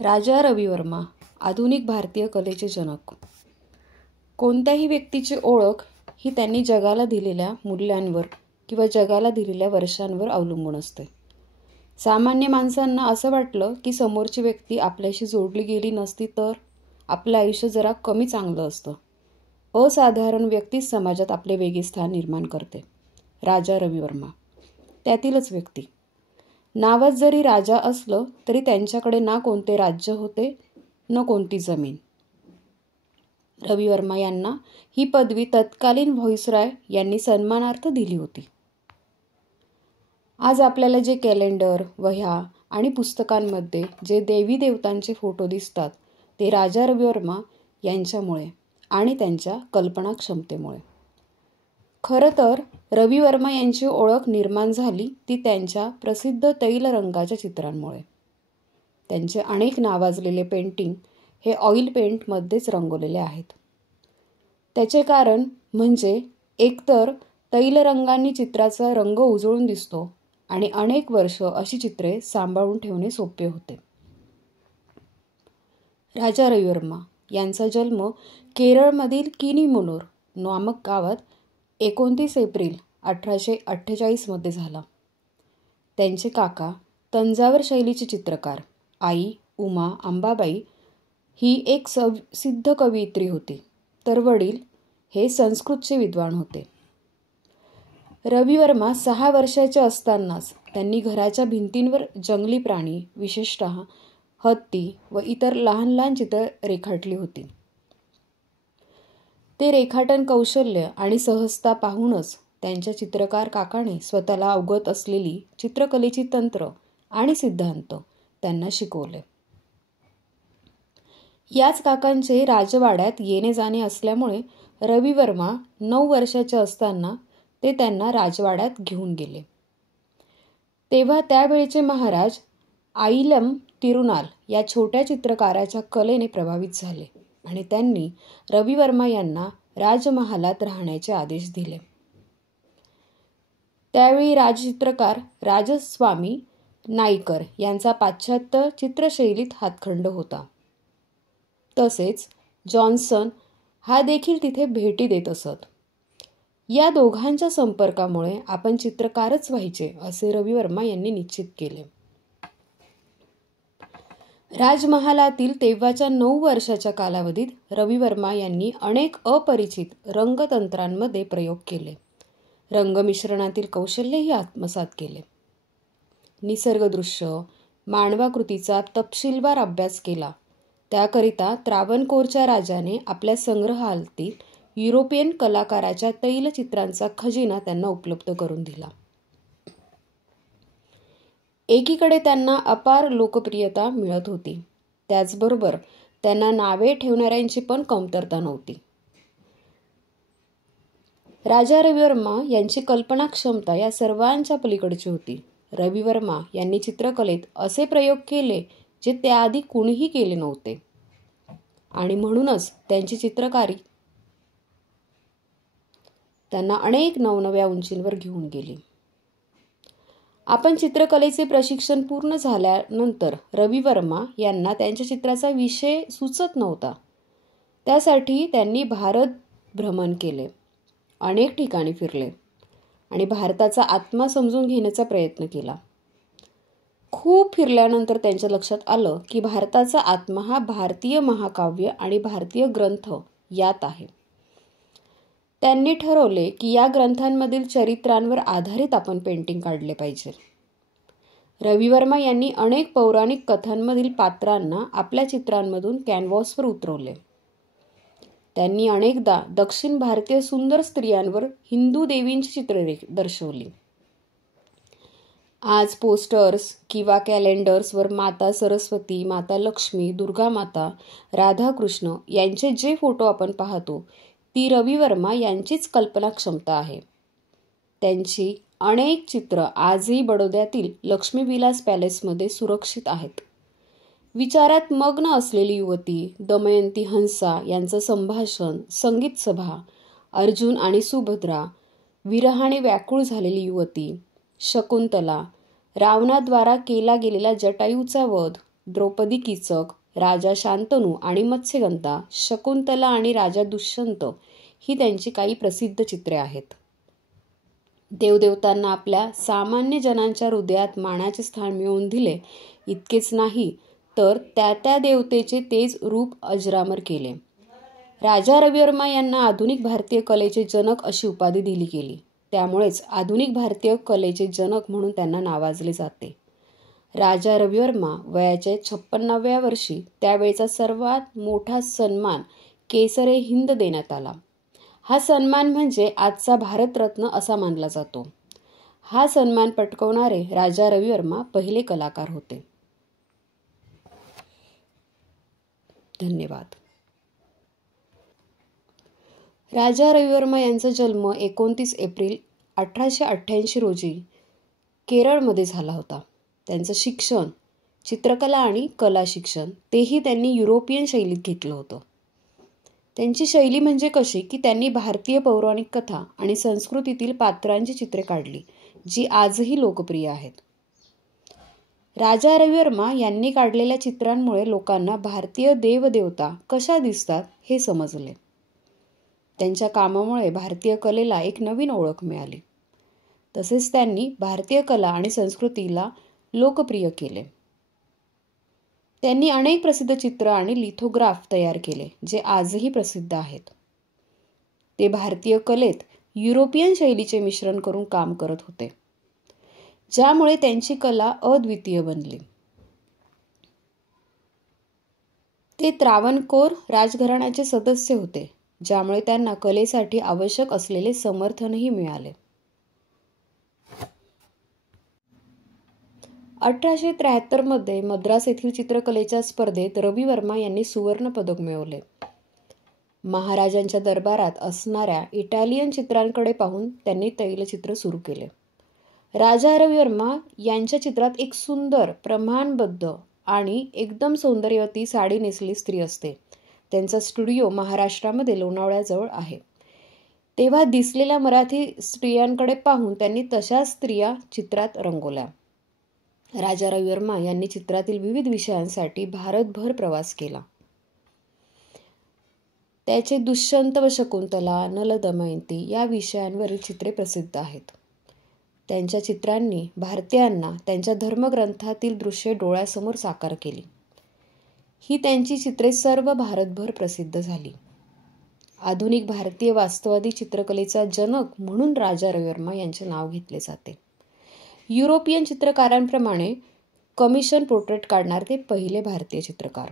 राजा रविवर्मा आधुनिक भारतीय कलेचे जनक. कोणत्याही व्यक्तीची ओळख ही त्यांनी जगाला दिलेल्या मूल्यांवर किंवा जगाला दिलेल्या वर्षांवर अवलंबून असते. सामान्य माणसांना असं वाटलं की समोरची व्यक्ती आपल्याशी जोडली गेली नसती तर आपलं आयुष्य जरा कमी चांगलं असतं. असाधारण व्यक्तीच समाजात आपले वेगळे स्थान निर्माण करते. राजा रविवर्मा त्यातीलच व्यक्ती. नावात जरी राजा असलं तरी त्यांच्याकडे ना कोणते राज्य होते न कोणती जमीन. रविवर्मा यांना ही पदवी तत्कालीन व्हाईसरॉय यांनी सन्मानार्थ दिली होती. आज आपल्याला जे कॅलेंडर, वह्या आणि पुस्तकांमध्ये जे देवी देवतांचे फोटो दिसतात ते राजा रविवर्मा यांच्यामुळे आणि त्यांच्या कल्पनाक्षमतेमुळे. खरं तर रविवर्मा यांची ओळख निर्माण झाली ती त्यांच्या प्रसिद्ध तैल रंगाच्या चित्रांमुळे. त्यांचे अनेक नावाजलेले पेंटिंग हे ऑइल पेंटमध्येच रंगवलेले आहेत. त्याचे कारण म्हणजे एकतर तैल रंगांनी चित्राचा रंग उजळून दिसतो आणि अनेक वर्ष अशी चित्रे सांभाळून ठेवणे सोपे होते. राजा रविवर्मा यांचा जन्म केरळमधील किनीमुनूर नामक गावात 29 एप्रिल 1848 मध्ये झाला. त्यांचे काका तंजावर शैलीचे चित्रकार, आई उमा अंबाबाई ही एक सिद्ध कवयित्री होती, तर वडील हे संस्कृतचे विद्वान होते. रविवर्मा 6 वर्षाचे असतानाच त्यांनी घराच्या भिंतींवर जंगली प्राणी, विशेषतः हत्ती व इतर लहान लहान चित्र रेखाटली होती. ते रेखाटन कौशल्य आणि सहजता पाहूनच त्यांच्या चित्रकार काकाने स्वतःला अवगत असलेली चित्रकलेची तंत्र आणि सिद्धांत त्यांना शिकवले. याच काकांचे राजवाड्यात येणे जाणे असल्यामुळे रविवर्मा 9 वर्षाचे असताना ते त्यांना राजवाड्यात घेऊन गेले. तेव्हा त्यावेळचे महाराज आईलम तिरुनाल या छोट्या चित्रकाराच्या कलेने प्रभावित झाले आणि त्यांनी रविवर्मा यांना राजमहालात राहण्याचे आदेश दिले. त्यावेळी राजचित्रकार राजस्वामी नाईकर यांचा पाश्चात्य चित्रशैलीत हातखंड होता. तसेच जॉन्सन हा देखील तिथे भेटी देत असत. या दोघांच्या संपर्कामुळे आपण चित्रकारच व्हायचे असे रविवर्मा यांनी निश्चित केले. राजमहालातील तेव्हाच्या 9 वर्षाच्या कालावधीत रविवर्मा यांनी अनेक अपरिचित रंगतंत्रांमध्ये प्रयोग केले. रंगमिश्रणातील कौशल्यही आत्मसात केले. निसर्गदृश्य, मानवाकृतीचा तपशीलवार अभ्यास केला. त्याकरिता त्रावणकोरच्या राजाने आपल्या संग्रहालयातील युरोपियन कलाकाराच्या तैलचित्रांचा खजिना त्यांना उपलब्ध करून दिला. एकीकडे त्यांना अपार लोकप्रियता मिळत होती, त्याचबरोबर त्यांना नावे ठेवणाऱ्यांची पण कमतरता नव्हती. राजा रविवर्मा यांची कल्पनाक्षमता या सर्वांच्या पलीकडची होती. रविवर्मा यांनी चित्रकलेत असे प्रयोग केले जे त्याआधी कुणीही केले नव्हते आणि म्हणूनच त्यांची चित्रकारी त्यांना अनेक नवनव्या उंचींवर घेऊन गेली. आपण चित्रकलेचे प्रशिक्षण पूर्ण झाल्यानंतर रविवर्मा यांना त्यांच्या चित्राचा विषय सुचत नव्हता. त्यासाठी त्यांनी भारत भ्रमण केले, अनेक ठिकाणी फिरले आणि भारताचा आत्मा समजून घेण्याचा प्रयत्न केला. खूप फिरल्यानंतर त्यांच्या लक्षात आलं की भारताचा आत्मा हा भारतीय महाकाव्य आणि भारतीय ग्रंथ यात आहे. त्यांनी ठरवले की या ग्रंथांमधील चरित्रांवर आधारित आपण पेंटिंग काढले पाहिजे. रविवर्मा यांनी अनेक पौराणिक कथांमधील पात्रांना आपल्या चित्रांमधून कॅनव्हासवर उतरवले. त्यांनी अनेकदा दक्षिण भारतीय सुंदर स्त्रियांवर हिंदू देवींची चित्रे दर्शवली. आज पोस्टर्स किंवा कॅलेंडर्सवर माता सरस्वती, माता लक्ष्मी, दुर्गा माता, राधाकृष्ण यांचे जे फोटो आपण पाहतो ती रविवर्मा यांचीच कल्पनाक्षमता आहे. त्यांची अनेक चित्र आजही बडोद्यातील लक्ष्मीविलास पॅलेसमध्ये सुरक्षित आहेत. विचारात मग्न असलेली युवती, दमयंती हंसा यांचं संभाषण, संगीत सभा, अर्जुन आणि सुभद्रा, विरहाने व्याकुळ झालेली युवती, शकुंतला, रावणाद्वारा केला गेलेला जटायूचा वध, द्रौपदी कीचक, राजा शांतनू आणि मत्स्यगंधा, शकुंतला आणि राजा दुष्यंत ही त्यांची काही प्रसिद्ध चित्रे आहेत. देवदेवतांना आपल्या सामान्य जनांच्या हृदयात मानाचे स्थान मिळवून दिले इतकेच नाही तर त्या देवतेचे तेज रूप अजरामर केले. राजा रविवर्मा यांना आधुनिक भारतीय कलेचे जनक अशी उपाधी दिली गेली. त्यामुळेच आधुनिक भारतीय कलेचे जनक म्हणून त्यांना नावाजले जाते. राजा रविवर्मा वयाच्या 56व्या वर्षी त्यावेळचा सर्वात मोठा सन्मान केसरे हिंद देण्यात आला. हा सन्मान म्हणजे आजचा भारतरत्न असा मानला जातो. हा सन्मान पटकावणारे राजा रविवर्मा पहिले कलाकार होते. धन्यवाद. राजा रविवर्मा यांचा जन्म 29 एप्रिल 1888 रोजी केरळमध्ये झाला होता. त्यांचं शिक्षण चित्रकला आणि कला शिक्षण तेही त्यांनी युरोपियन शैलीत घेतलं होतं. त्यांची शैली म्हणजे कशी की त्यांनी भारतीय पौराणिक कथा आणि संस्कृतीतील पात्रांची चित्रे काढली जी आजही लोकप्रिय आहेत. राजा रविवर्मा यांनी काढलेल्या चित्रांमुळे लोकांना भारतीय देवदेवता कशा दिसतात हे समजले. त्यांच्या कामामुळे भारतीय कलेला एक नवीन ओळख मिळाली. तसेच त्यांनी भारतीय कला आणि संस्कृतीला लोकप्रिय केले. त्यांनी अनेक प्रसिद्ध चित्र आणि लिथोग्राफ तयार केले जे आजही प्रसिद्ध आहेत. ते भारतीय कलेत युरोपियन शैलीचे मिश्रण करून काम करत होते, ज्यामुळे त्यांची कला अद्वितीय बनली. ते त्रावणकोर राजघराण्याचे सदस्य होते, ज्यामुळे त्यांना कलेसाठी आवश्यक असलेले समर्थनही मिळाले. 1873 मध्ये मद्रास येथील चित्रकलेच्या स्पर्धेत रविवर्मा यांनी सुवर्ण पदक मिळवले. महाराजांच्या दरबारात असणाऱ्या इटालियन चित्रांकडे पाहून त्यांनी तैलचित्र सुरू केले. राजा रविवर्मा यांच्या चित्रात एक सुंदर, प्रमाणबद्ध आणि एकदम सौंदर्यवती साडी नेसलेली स्त्री असते. त्यांचा स्टुडिओ महाराष्ट्रामध्ये लोणावळ्याजवळ आहे. तेव्हा दिसलेल्या मराठी स्त्रियांकडे पाहून त्यांनी तशा स्त्रिया चित्रात रंगवल्या. राजा रविवर्मा यांनी चित्रातील विविध विषयांसाठी भारतभर प्रवास केला. त्याचे दुष्यंत व शकुंतला, नल दमयंती या विषयांवरील चित्रे प्रसिद्ध आहेत. त्यांच्या चित्रांनी भारतीयांना त्यांच्या धर्मग्रंथातील दृश्ये डोळ्यासमोर साकार केली. ही त्यांची चित्रे सर्व भारतभर प्रसिद्ध झाली. आधुनिक भारतीय वास्तववादी चित्रकलेचा जनक म्हणून राजा रविवर्मा यांचे नाव घेतले जाते. युरोपियन चित्रकारांप्रमाणे कमिशन पोर्ट्रेट काढणारे ते पहिले भारतीय चित्रकार.